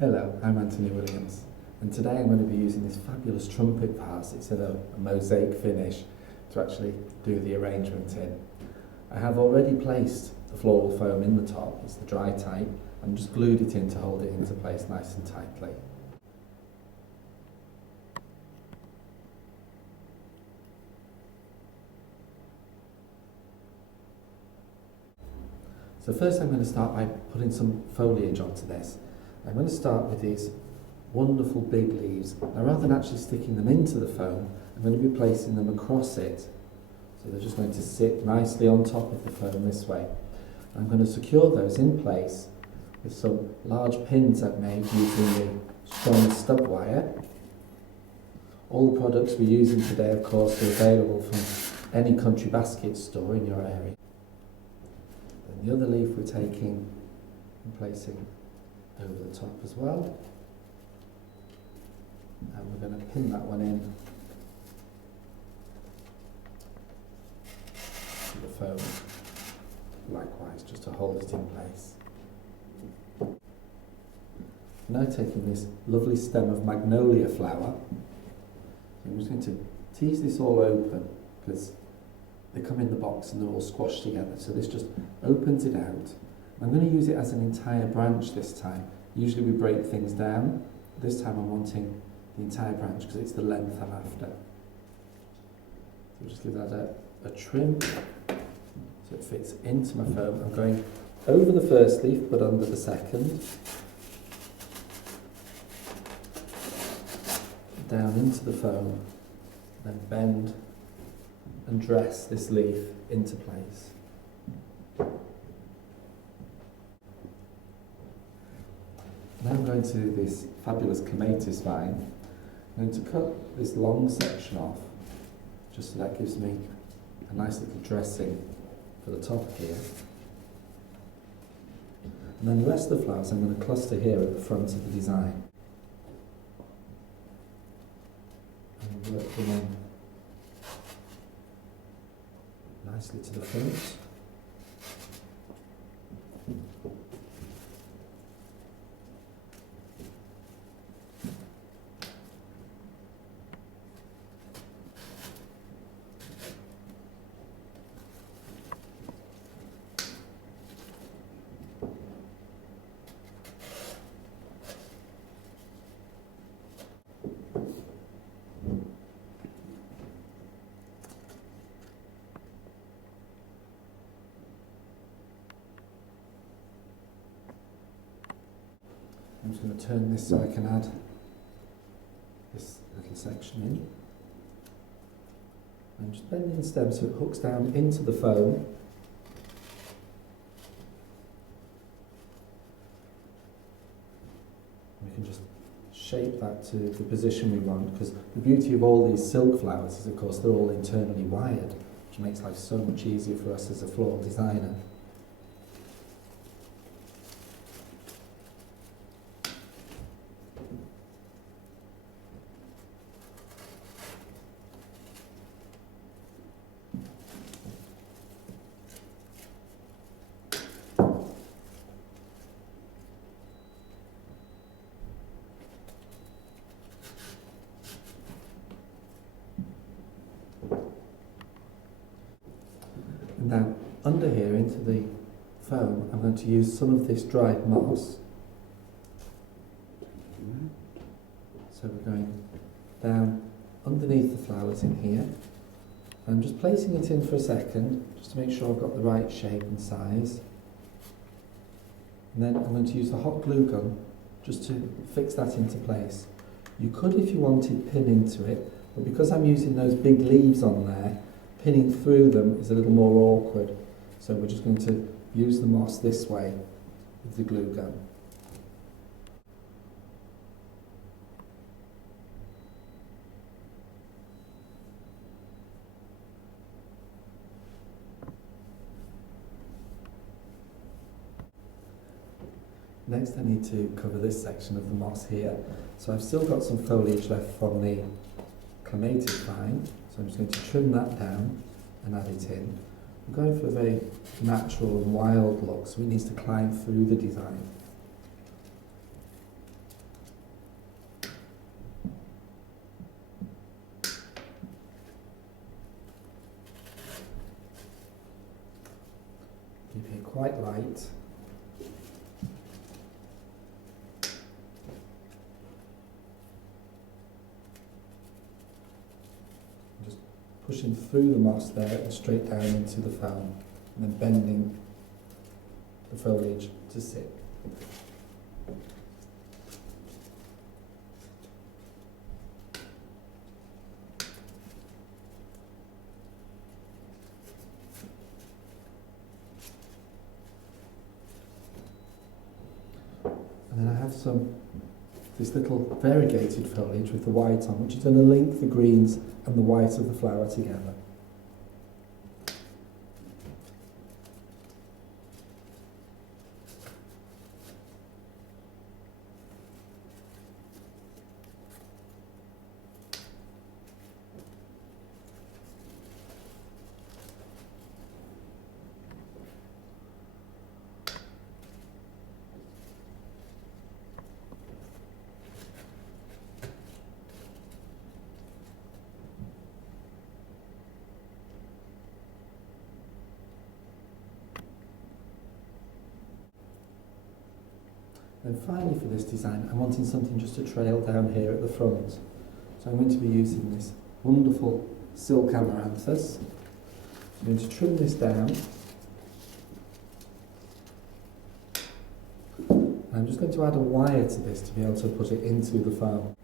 Hello, I'm Anthony Williams, and today I'm going to be using this fabulous trumpet vase. It's in a mosaic finish to actually do the arrangement in. I have already placed the floral foam in the top. It's the dry type, and just glued it in to hold it into place nice and tightly. So first I'm going to start by putting some foliage onto this. I'm going to start with these wonderful big leaves. Now rather than actually sticking them into the foam, I'm going to be placing them across it. So they're just going to sit nicely on top of the foam this way. I'm going to secure those in place with some large pins I've made using the strong stub wire. All the products we're using today, of course, are available from any country basket store in your area. Then the other leaf we're taking and placing over the top as well. And we're going to pin that one in to the foam, likewise, just to hold it in place. Now taking this lovely stem of magnolia flower, I'm just going to tease this all open because they come in the box and they're all squashed together, so this just opens it out. I'm going to use it as an entire branch this time. Usually we break things down. This time I'm wanting the entire branch because it's the length I'm after. So just give that a trim so it fits into my foam. I'm going over the first leaf but under the second. Down into the foam, then bend and dress this leaf into place. Now I'm going to this fabulous clematis vine. I'm going to cut this long section off, just so that gives me a nice little dressing for the top here. And then the rest of the flowers I'm going to cluster here at the front of the design. And work them in nicely to the front. I'm just going to turn this so I can add this little section in. I'm just bending the stem so it hooks down into the foam. We can just shape that to the position we want, because the beauty of all these silk flowers is, of course, they're all internally wired, which makes life so much easier for us as a floral designer. Now, under here, into the foam, I'm going to use some of this dried moss. So we're going down underneath the flowers in here. I'm just placing it in for a second, just to make sure I've got the right shape and size. And then I'm going to use the hot glue gun just to fix that into place. You could, if you wanted, pin into it, but because I'm using those big leaves on there, pinning through them is a little more awkward. So we're just going to use the moss this way with the glue gun. Next I need to cover this section of the moss here. So I've still got some foliage left from the clematis vine, so I'm just going to trim that down and add it in. I'm going for a very natural and wild look, so it needs to climb through the design. quite light. Just pushing through the moss there and straight down into the foam, and then bending the foliage to sit. And then I have this little variegated foliage with the white on, which is going to link the greens and the white of the flower together. And finally for this design, I'm wanting something just to trail down here at the front. So I'm going to be using this wonderful silk amaranthus. I'm going to trim this down. And I'm just going to add a wire to this to be able to put it into the foam.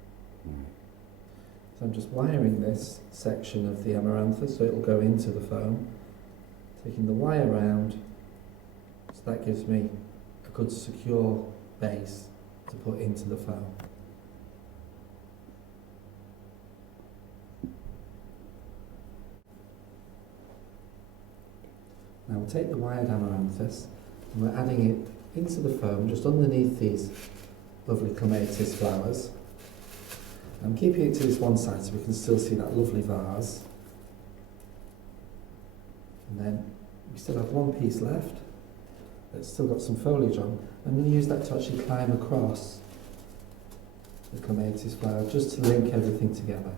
So I'm just wiring this section of the amaranthus so it will go into the foam. Taking the wire round, so that gives me a good secure base to put into the foam. Now we'll take the wired amaranthus and we're adding it into the foam just underneath these lovely clematis flowers. I'm keeping it to this one side so we can still see that lovely vase. And then we still have one piece left. It's still got some foliage on. I'm going to use that to actually climb across the clematis flower just to link everything together.